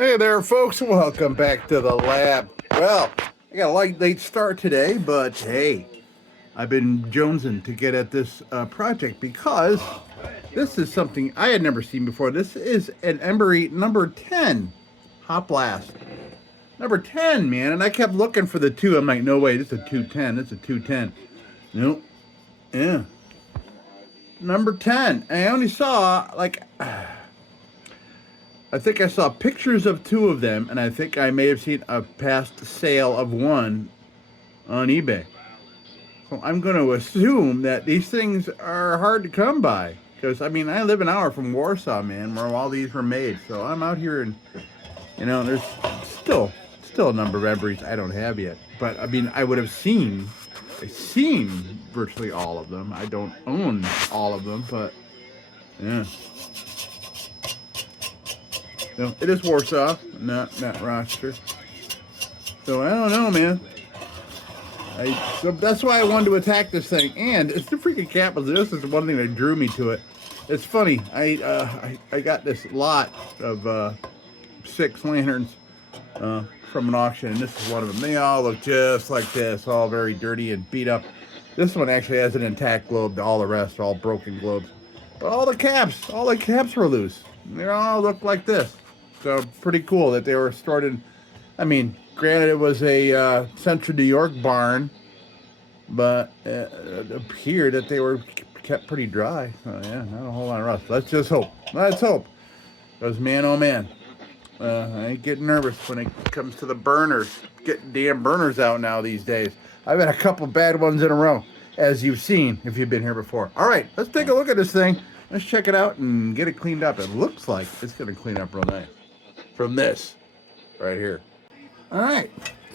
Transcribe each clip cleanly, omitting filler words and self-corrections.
Hey there, folks. Welcome back to the lab. Well, I got a late start today, but hey, I've been jonesing to get at this project because this is something I had never seen before. This is an Embury number 10 hot blast. Number 10, man. And I kept looking for the two. I'm like, no way, this is a 210. This is a 210. Nope. Yeah. Number 10. I only saw like I think I saw pictures of two of them, and I think I may have seen a past sale of one on eBay. So I'm going to assume that these things are hard to come by. Because, I mean, I live an hour from Warsaw, man, where all these were made. So I'm out here and, there's still a number of Emburys I don't have yet. But, I mean, I would have seen virtually all of them. I don't own all of them, but, yeah. No, it is Warsaw, not Rochester. So I don't know, man. So that's why I wanted to attack this thing, and it's the freaking capital. This is one thing that drew me to it. It's funny. I got this lot of 6 lanterns from an auction, and this is one of them. They all look just like this, all very dirty and beat up. This one actually has an intact globe. All the rest, all broken globes. But all the caps were loose. They all look like this. So pretty cool that they were stored in. I mean, granted, it was a Central New York barn, but it appeared that they were kept pretty dry. So yeah, not a whole lot of rust. Let's just hope. Let's hope. Because man, oh man, I get nervous when it comes to the burners. Getting damn burners out now these days. I've had a couple bad ones in a row, as you've seen if you've been here before. All right, let's take a look at this thing. Let's check it out and get it cleaned up. It looks like it's going to clean up real nice from this right here. All right,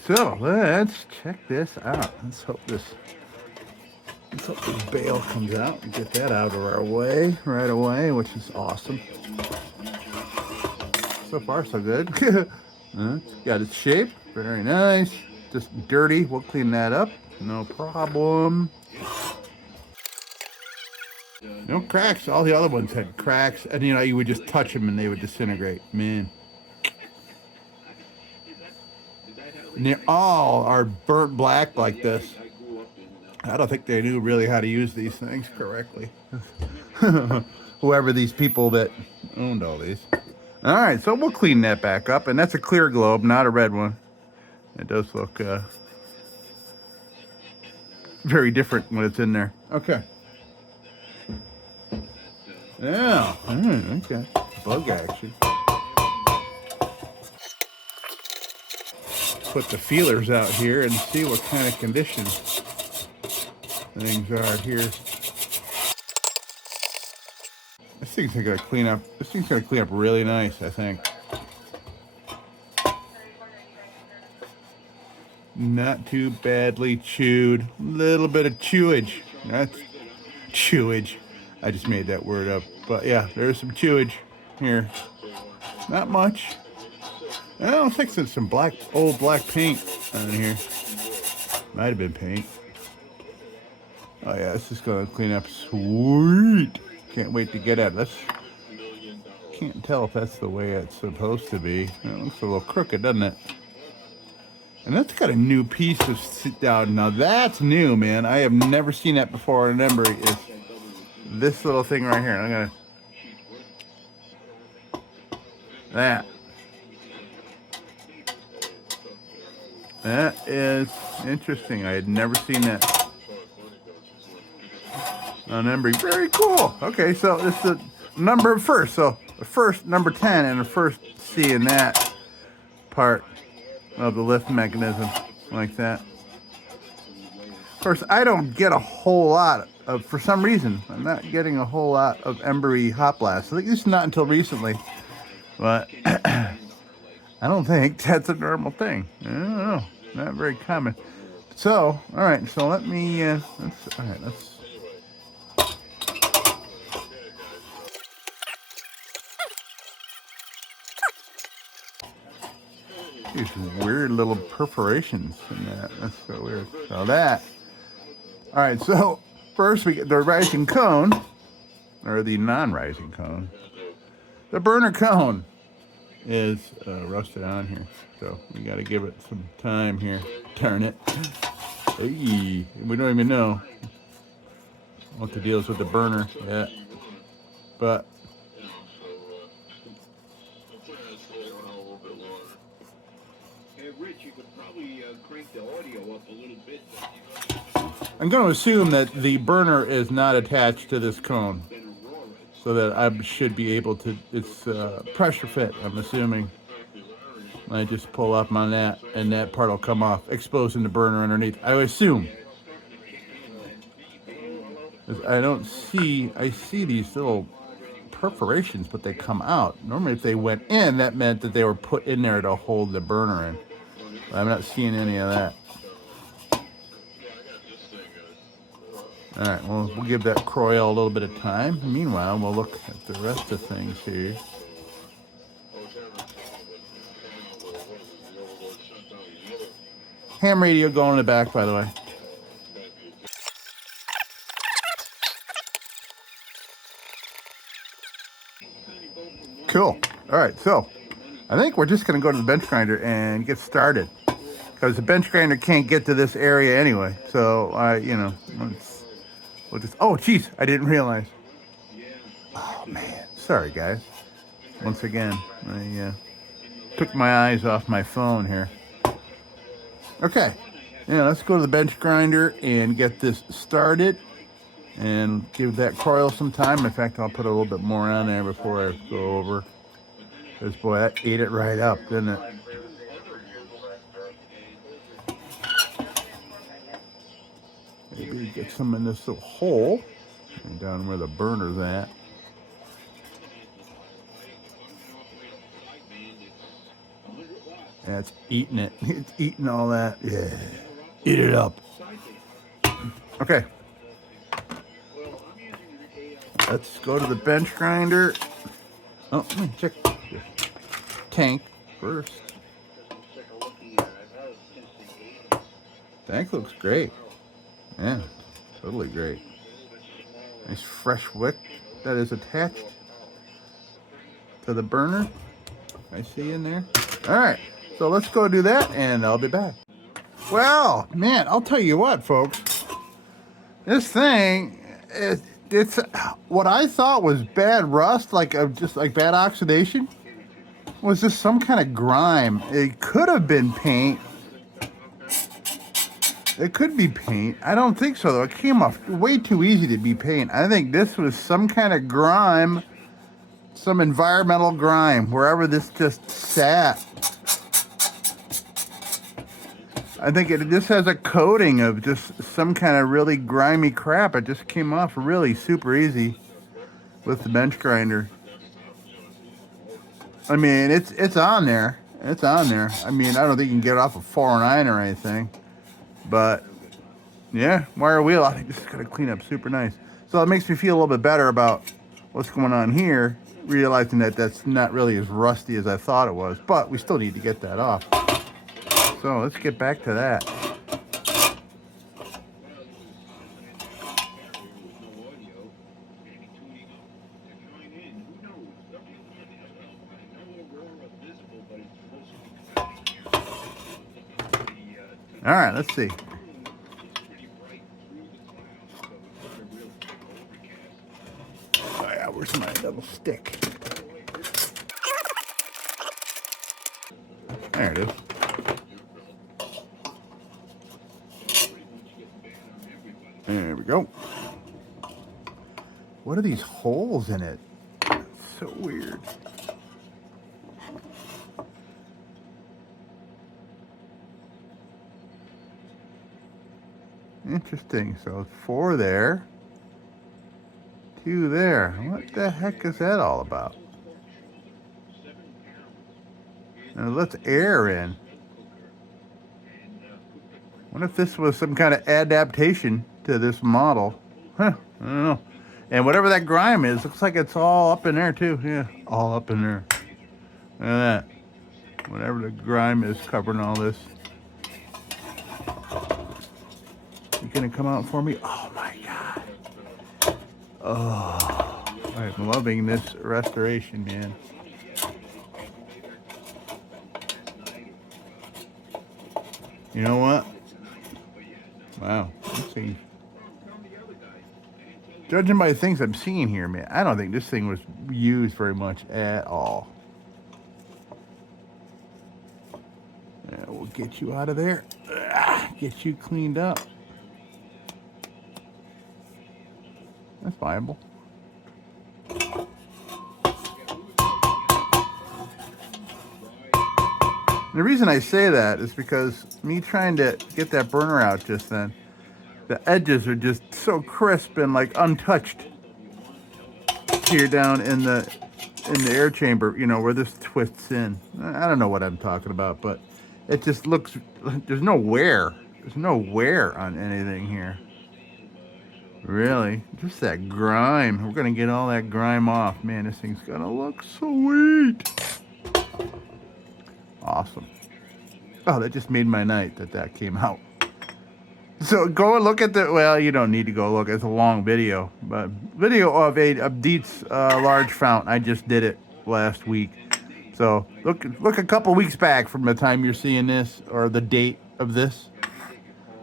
so let's check this out. Let's hope this bale comes out and get that out of our way right away, which is awesome. So far, so good. It's got its shape, very nice. Just dirty, we'll clean that up, no problem. No cracks. All the other ones had cracks, and you would just touch them and they would disintegrate. Man. And they all are burnt black like this. I don't think they knew really how to use these things correctly. Whoever these people that owned all these. All right, so we'll clean that back up, and that's a clear globe, not a red one. It does look very different when it's in there. Okay. Yeah, okay. Bug action. Put the feelers out here and see what kind of condition things are here. This thing's gonna clean up. This thing's gonna clean up really nice, I think. Not too badly chewed. Little bit of chewage. That's chewage. I just made that word up. But yeah, there's some chewage here. Not much. I don't think there's some old black paint on here. Might have been paint. Oh yeah, this is gonna clean up sweet. Can't wait to get at this. Can't tell if that's the way it's supposed to be. It looks a little crooked, doesn't it? And that's got a new piece of sit down. Now that's new, man. I have never seen that before in an Embury. Is this little thing right here. I'm gonna that is interesting. I had never seen that on Embury. Very cool. Okay, so it's the number first. So the first number 10 and the first C in that part of the lift mechanism like that. Of course, I don't get a whole lot of, for some reason, I'm not getting a whole lot of Embury hot blasts. At least not until recently. But I don't think that's a normal thing. I don't know. Not very common. So, all right. So let me. Let's. These weird little perforations in that. That's so weird. So that. All right. So first we get the rising cone, or the non-rising cone. The burner cone. is rusted on here. So we got to give it some time here. Darn it. Hey, we don't even know what the deal is with the burner yet. But I'm going to assume that the burner is not attached to this cone, so that I should be able to, it's pressure fit, I'm assuming. I just pull up on that, and that part will come off, exposing the burner underneath. I assume. I don't see, I see these little perforations, but they come out. Normally if they went in, that meant that they were put in there to hold the burner in. But I'm not seeing any of that. All right, well, we'll give that Croyle a little bit of time. Meanwhile, we'll look at the rest of things here. Ham radio going in the back, by the way. Cool. All right, so I think we're just going to go to the bench grinder and get started, because the bench grinder can't get to this area anyway. So, you know, we'll just, oh, geez, I didn't realize. Oh, man. Sorry, guys. Once again, I took my eyes off my phone here. Okay. Yeah, let's go to the bench grinder and get this started and give that coil some time. In fact, I'll put a little bit more on there before I go over. Because, boy, that ate it right up, didn't it? Maybe get some in this little hole and down where the burner's at. That's eating it. It's eating all that. Yeah. Eat it up. Okay. Let's go to the bench grinder. Oh, let me check the tank first. Tank looks great. Yeah, totally great. Nice fresh wick that is attached to the burner. I see in there. All right, so let's go do that and I'll be back. Well, man, I'll tell you what, folks. This thing, it's what I thought was bad rust, like just like bad oxidation, was just some kind of grime. It could have been paint. It could be paint. I don't think so, though. It came off way too easy to be paint. I think this was some kind of grime, some environmental grime, wherever this just sat. I think this has a coating of just some kind of really grimy crap. It just came off really super easy with the bench grinder. I mean, it's on there. It's on there. I mean, I don't think you can get it off a 409 or anything. But, yeah, wire wheel, I think this is going to clean up super nice. So it makes me feel a little bit better about what's going on here, realizing that that's not really as rusty as I thought it was. But we still need to get that off. So let's get back to that. All right, let's see. Oh yeah, where's my double stick? There it is. There we go. What are these holes in it? It's so weird. Interesting. So it's 4 there, 2 there. What the heck is that all about? Now let's air in. What if this was some kind of adaptation to this model? Huh, I don't know. And whatever that grime is, looks like it's all up in there too. Yeah, all up in there. Look at that. Whatever the grime is covering all this. You gonna come out for me? Oh my God. Oh, I'm loving this restoration, man. You know what? Wow. Let's see. Judging by the things I'm seeing here, man, I don't think this thing was used very much at all. We'll get you out of there. Get you cleaned up. That's viable. The reason I say that is because me trying to get that burner out just then, the edges are just so crisp and like untouched here down in the air chamber, you know, where this twists in. I don't know what I'm talking about, but it just looks, there's no wear. There's no wear on anything here. Really, just that grime. We're gonna get all that grime off. Man, this thing's gonna look sweet. Awesome. Oh, that just made my night that came out. So go and look at the, well, you don't need to go look. It's a long video, but video of Dietz large fount. I just did it last week. So look a couple weeks back from the time you're seeing this, or the date of this.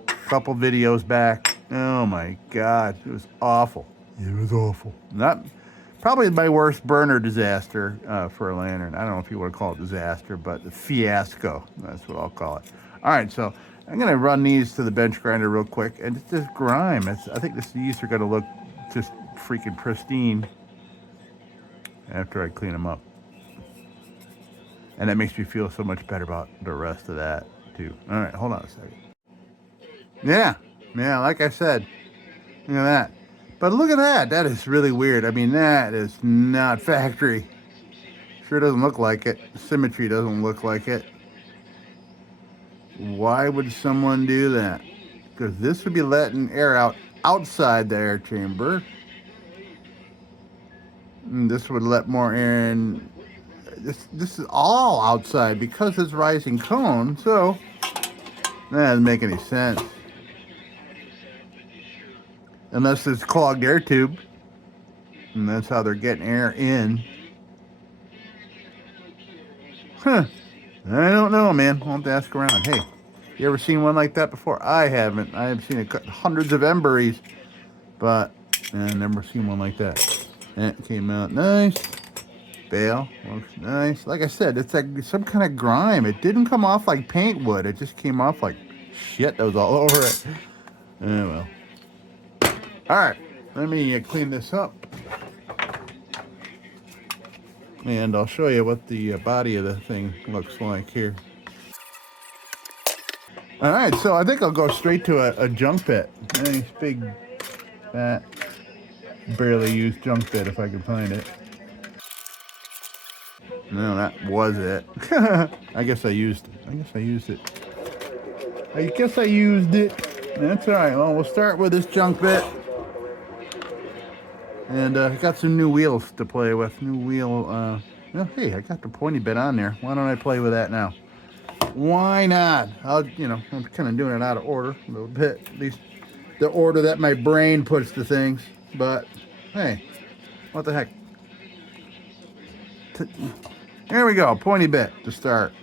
Couple videos back. Oh my God, it was awful. It was awful. Not probably my worst burner disaster for a lantern. I don't know if you want to call it disaster, but the fiasco. That's what I'll call it. All right, so I'm gonna run these to the bench grinder real quick, and it's just grime. I think these are gonna look just freaking pristine after I clean them up, and that makes me feel so much better about the rest of that too. All right, hold on a second. Yeah, like I said, look at that. But look at that. That is really weird. I mean, that is not factory. Sure doesn't look like it. Symmetry doesn't look like it. Why would someone do that? Because this would be letting air out outside the air chamber. And this would let more air in. This is all outside because it's rising cone. So that doesn't make any sense. Unless it's clogged air tube. And that's how they're getting air in. Huh. I don't know, man. I'll have to ask around. Hey, you ever seen one like that before? I haven't. I have seen hundreds of EMBURYs, but I've never seen one like that. And it came out nice. Bail looks nice. Like I said, it's like some kind of grime. It didn't come off like paint would. It just came off like shit that was all over it. Oh, well. All right, let me clean this up. And I'll show you what the body of the thing looks like here. All right, so I think I'll go straight to a junk bit. Nice big, fat, barely used junk bit if I can find it. No, that was it. I guess I used it. That's all right. Well, we'll start with this junk bit. And I got some new wheels to play with. Hey, I got the pointy bit on there. Why don't I play with that now? Why not? I'm kind of doing it out of order a little bit. At least the order that my brain puts the things. But, hey, what the heck? Here we go. Pointy bit to start.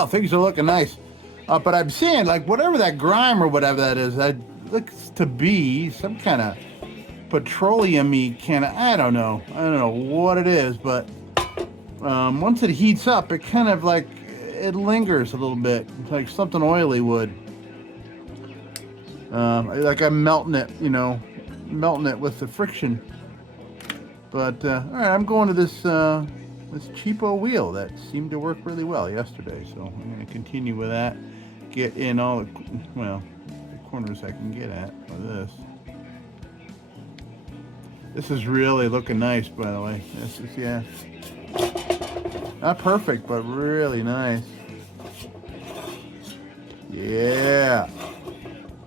Well, things are looking nice. But I'm seeing, like, whatever that grime or whatever that is, that looks to be some kind of petroleum-y kind of, I don't know what it is, but once it heats up, it kind of like, it lingers a little bit, like something oily would. Like I'm melting it, melting it with the friction. But all right, I'm going to this this cheapo wheel that seemed to work really well yesterday, so I'm going to continue with that. Get in all the, well, the corners I can get at with this. This is really looking nice, by the way. This is, yeah, not perfect, but really nice. Yeah.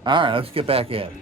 All right, let's get back at it.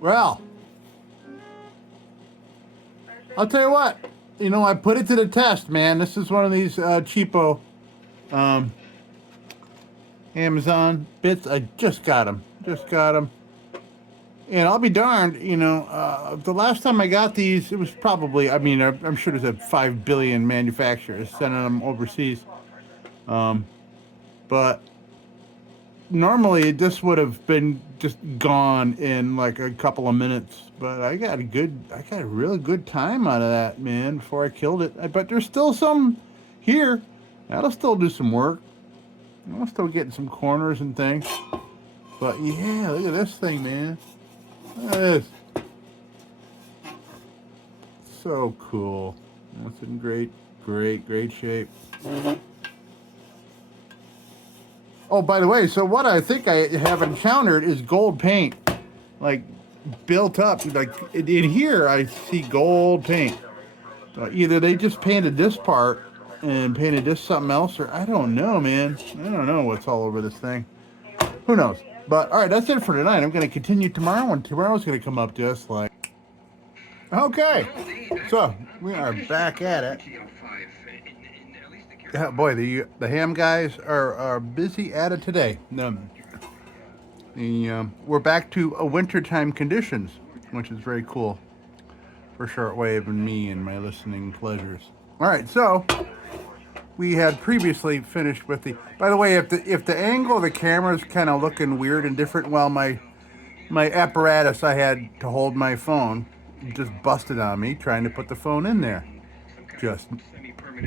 Well, I'll tell you what, I put it to the test, man. This is one of these cheapo Amazon bits. I just got them. And I'll be darned, the last time I got these, it was probably, I'm sure there's a 5 billion manufacturers sending them overseas. But normally this would have been just gone in like a couple of minutes, but I got a real good time out of that, man, before I killed it. But there's still some here. That'll still do some work. I'm still getting some corners and things. But yeah, look at this thing, man. Look at this. So cool. It's in great shape. Oh, by the way, so what I think I have encountered is gold paint, like built up. Like in here, I see gold paint. Either they just painted this part and painted this something else, or I don't know, man. I don't know what's all over this thing. Who knows? But all right, that's it for tonight. I'm going to continue tomorrow, and tomorrow's going to come up just like. Okay, so we are back at it. Yeah, boy, the ham guys are busy at it today. We're back to wintertime conditions, which is very cool for Shortwave and me and my listening pleasures. All right, so we had previously finished with the. By the way, if the angle of the camera is kind of looking weird and different, well, my apparatus I had to hold my phone just busted on me trying to put the phone in there just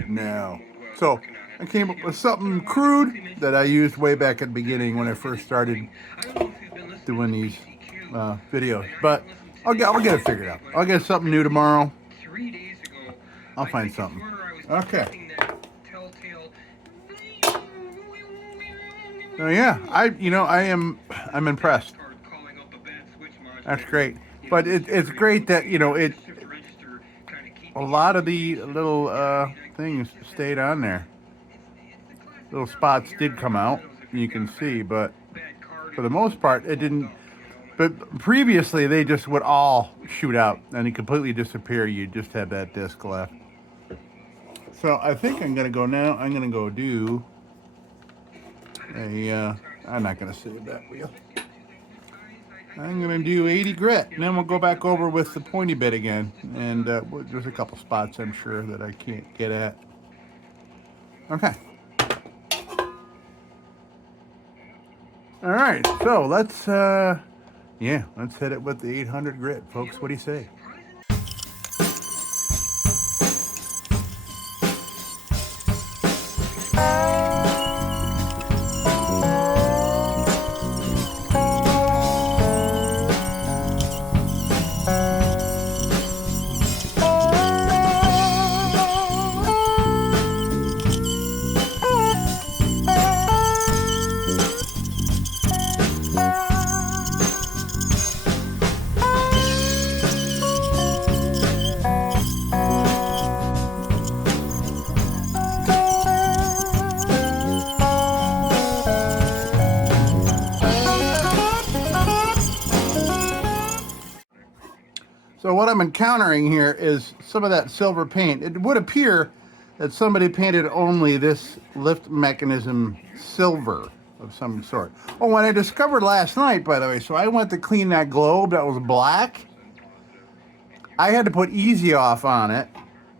now. So I came up with something crude that I used way back at the beginning when I first started doing these videos. But I'll get it figured out. I'll get something new tomorrow. I'll find something. Okay. So yeah, I'm impressed. That's great. But it's great that, a lot of the little things stayed on there. Little spots did come out, you can see, but for the most part, it didn't. But previously, they just would all shoot out and completely disappear. You just had that disc left. So I think I'm going to go now. I'm going to go do I'm not going to save that wheel. I'm going to do 80 grit, and then we'll go back over with the pointy bit again. And there's a couple spots I'm sure that I can't get at. Okay. All right, so let's hit it with the 800 grit, folks. What do you say? So what I'm encountering here is some of that silver paint. It would appear that somebody painted only this lift mechanism silver of some sort. Oh, and I discovered last night, by the way, so I went to clean that globe that was black. I had to put Easy Off on it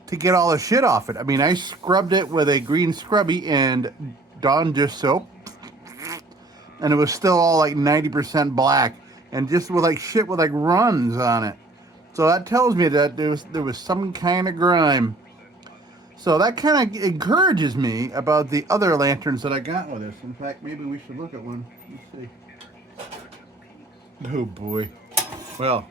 to get all the shit off it. I mean, I scrubbed it with a green scrubby and Dawn dish soap, and it was still all like 90% black and just with like shit with like runs on it. So that tells me that there was some kind of grime. So that kind of encourages me about the other lanterns that I got with this. In fact, maybe we should look at one. Let's see. Oh boy. Well.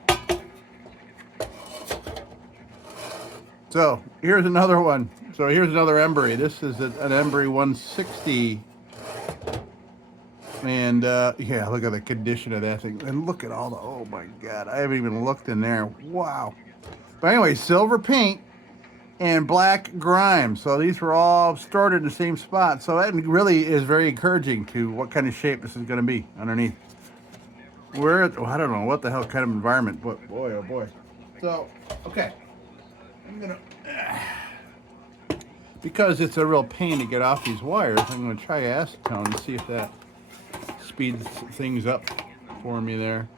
So here's another one. So here's another EMBURY. This is an EMBURY 160. And yeah, look at the condition of that thing. And look at all the, oh my God, I haven't even looked in there. Wow. But anyway, silver paint and black grime. So these were all stored in the same spot. So that really is very encouraging to what kind of shape this is going to be underneath. I don't know what the hell kind of environment, but boy, oh boy. So, okay. I'm going to, because it's a real pain to get off these wires, I'm going to try acetone and see if that speeds things up for me there.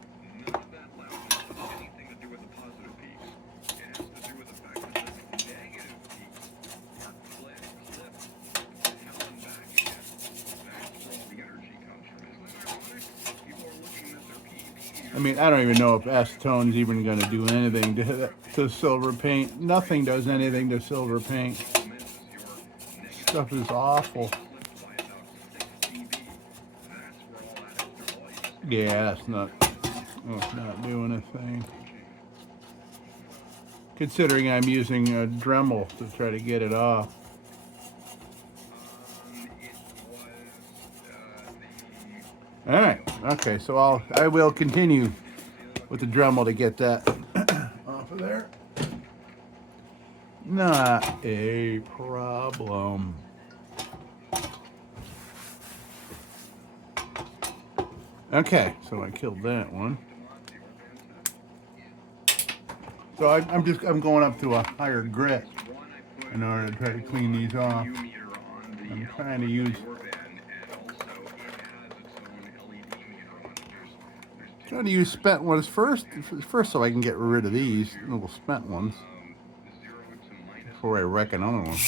I mean, I don't even know if acetone's even going to do anything to silver paint. Nothing does anything to silver paint. Stuff is awful. Yeah, it's not doing a thing. Considering I'm using a Dremel to try to get it off. All right. Okay. So I will continue with the Dremel to get that off of there. Not a problem. Okay, so I killed that one. So I'm going up to a higher grit in order to try to clean these off. I'm trying to use spent ones first so I can get rid of these little spent ones before I wreck another one.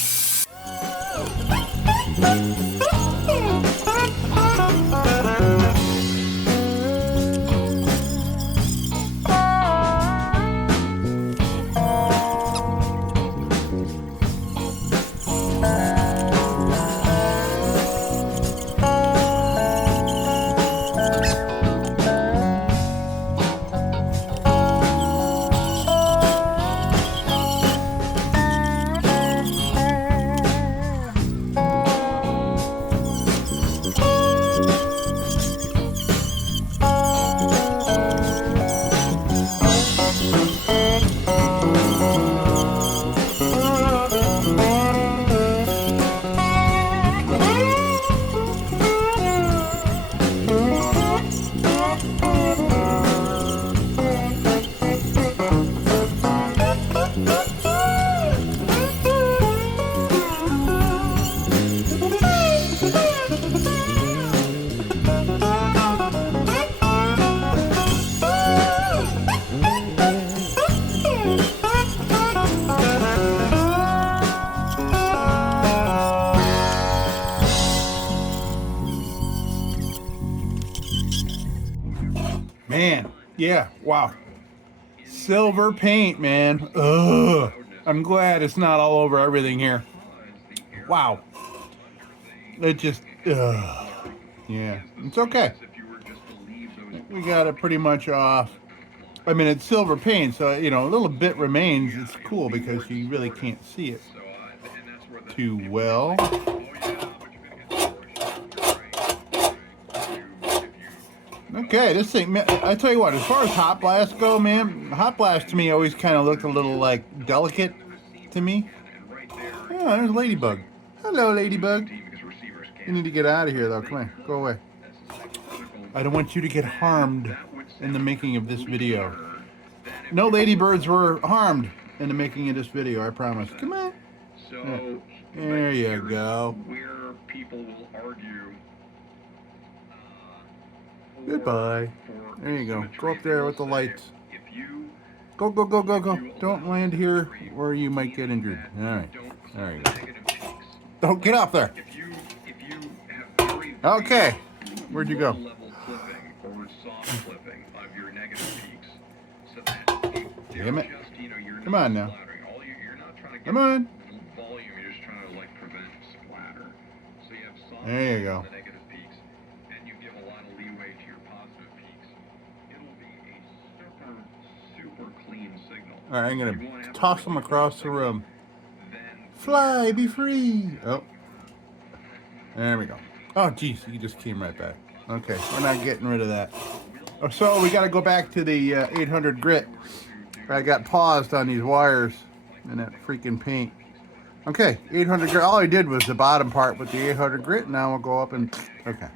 Man, yeah, wow. Silver paint, man. Ugh. I'm glad it's not all over everything here. Wow. It just, ugh. Yeah, it's okay. We got it pretty much off. I mean, it's silver paint, so, you know, a little bit remains. It's cool because you really can't see it too well. Okay, this thing, I tell you what, as far as hot blasts go, man, hot blast to me always kind of looked a little, like, delicate to me. Oh, there's Ladybug. Hello, Ladybug. You need to get out of here, though. Come on, go away. I don't want you to get harmed in the making of this video. No ladybirds were harmed in the making of this video, I promise. Come on. So there you go. Where people will argue. Goodbye. There you go. Go up there with the lights. Go, go, go, go, go. Don't land here where you might get injured. All right. There you go. Don't get up there. Okay. Where'd you go? Damn it. Come on now. Come on. There you go. All right, I'm going to toss them across the room. Fly, be free. Oh. There we go. Oh, geez, he just came right back. Okay, we're not getting rid of that. So we got to go back to the 800 grit. I got paused on these wires and that freaking paint. Okay, 800 grit. All I did was the bottom part with the 800 grit. Now we'll go up and... Okay.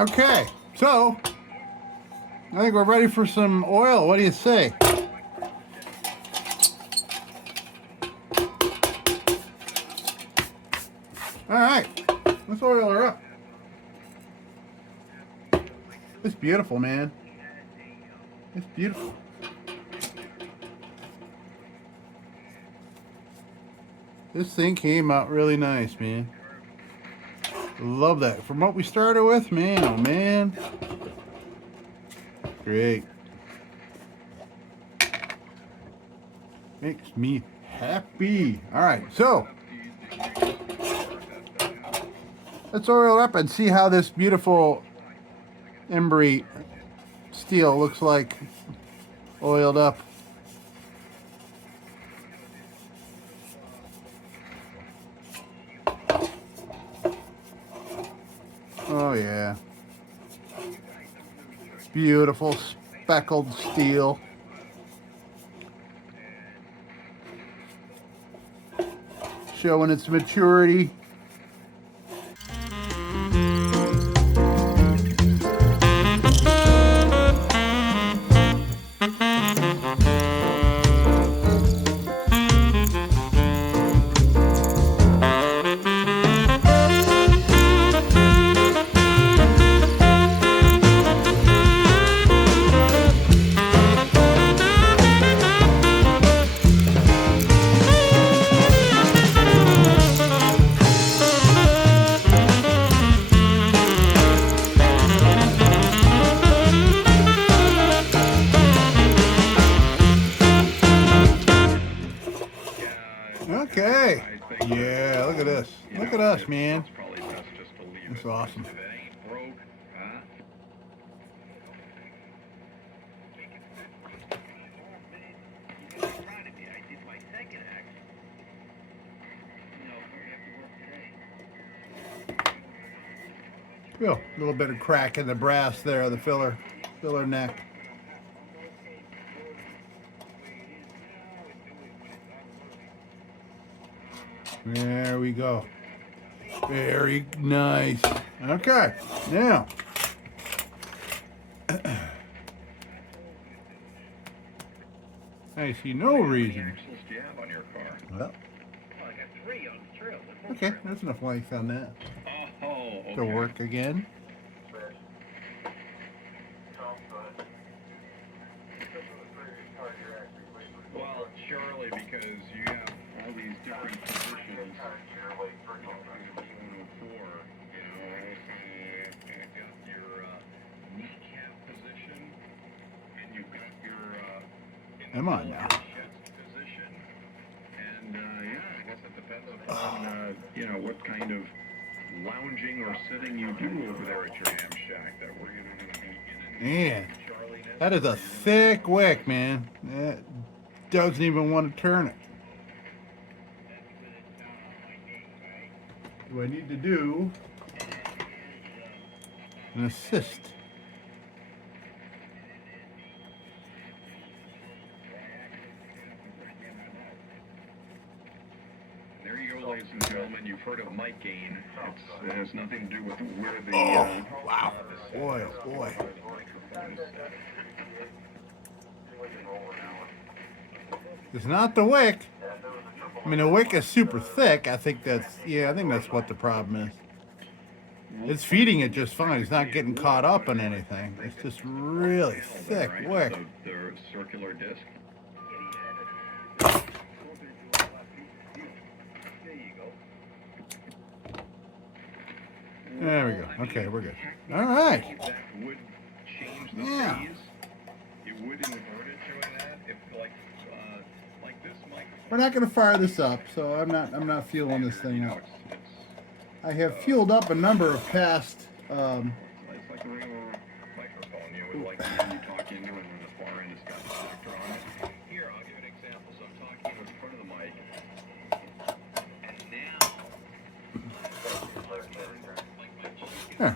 Okay, so I think we're ready for some oil. What do you say? All right, let's oil her up. It's beautiful, man. It's beautiful. This thing came out really nice, man. Love that. From what we started with, man, oh man. Great. Makes me happy. All right, so let's oil up and see how this beautiful Embry steel looks like oiled up. Oh yeah. Beautiful speckled steel. Showing its maturity. Okay. Yeah, look at this. Look at us, man. That's awesome. Feel a little bit of crack in the brass there, the filler neck. There we go. Very nice. Okay, now I see no reason. Well, okay, there's enough length on that to work again. Well, surely because you have all these different positions. You've got your kneecap position, and you've got your Come on now. chest position, and yeah, I guess it depends upon what kind of lounging or sitting you do over there at your ham shack that we're going to be in. Man, that is a thick wick, man. That doesn't even want to turn it. Do I need to do an assist? There you go, ladies and gentlemen. You've heard of mic gain. It has nothing to do with where the Wow. Boy, oh boy. It's not the wick. I mean, the wick is super thick. I think that's what the problem is. It's feeding it just fine. It's not getting caught up in anything. It's just really thick wick. The circular disc. There we go. Okay, we're good. All right. That would change the Yeah. phase. It would invert it doing that. If like this microphone. We're not going to fire this up, so I'm not fueling this thing up. I have fueled up a number of past. It's like a regular microphone. You would like when you talk into it when the far end has got the connector on it. Here, I'll give an example. So I'm talking in front of the mic, and now. Huh.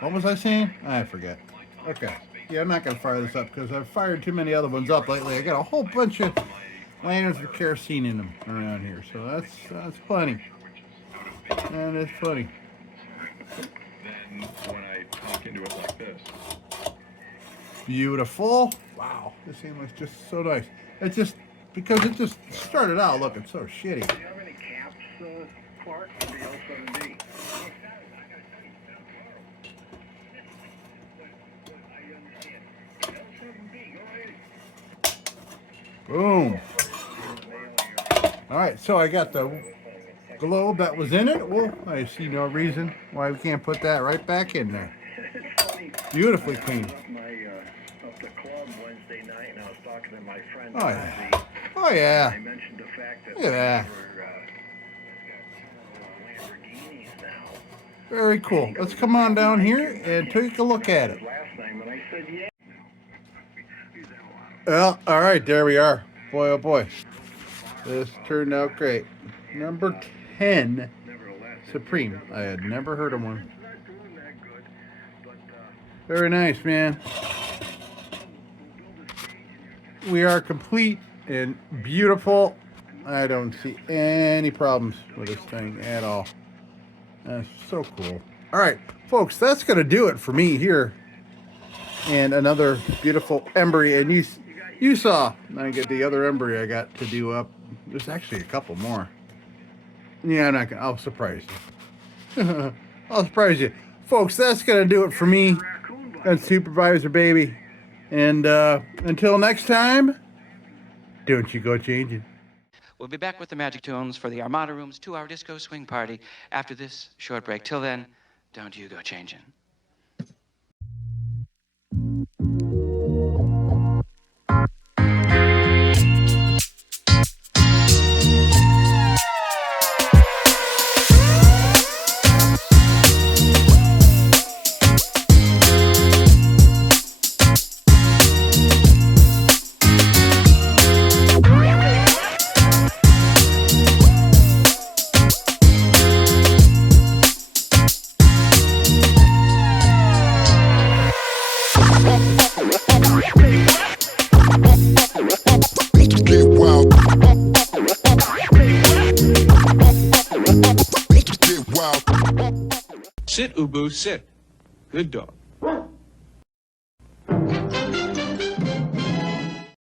What was I saying? I forget. Okay. Yeah, I'm not going to fire this up because I've fired too many other ones up lately. I got a whole bunch of lanterns with kerosene in them around here, so that's plenty. And it's funny. when I talk into it like this. Beautiful. Wow, this thing looks just so nice. It's just because it just started out looking so shitty. Do you have any caps, Clark, for the L7B? Boom. All right, so I got the globe that was in it. Well, I see no reason why we can't put that right back in there. Beautifully clean. Up the club Wednesday night, and I was talking to my friend. Oh yeah. Oh yeah. I mentioned the fact that Look at that. Lamborghinis now. Very cool. Let's come on down here and take a look at it. Last time, and I said, yeah. Well, all right, there we are. Boy, oh boy. This turned out great. Number 10 Supreme. I had never heard of one. Very nice, man. We are complete and beautiful. I don't see any problems with this thing at all. That's so cool. All right, folks, that's going to do it for me here. And another beautiful Embury. And you saw, I get the other Embury I got to do up. There's actually a couple more. Yeah, I'm not going to. I'll surprise you. I'll surprise you. Folks, that's going to do it for me. That's Supervisor Baby. And until next time, don't you go changing. We'll be back with the Magic Tunes for the Armada Room's 2-hour disco swing party after this short break. Till then, don't you go changing. Sit, Ubu, sit. Good dog.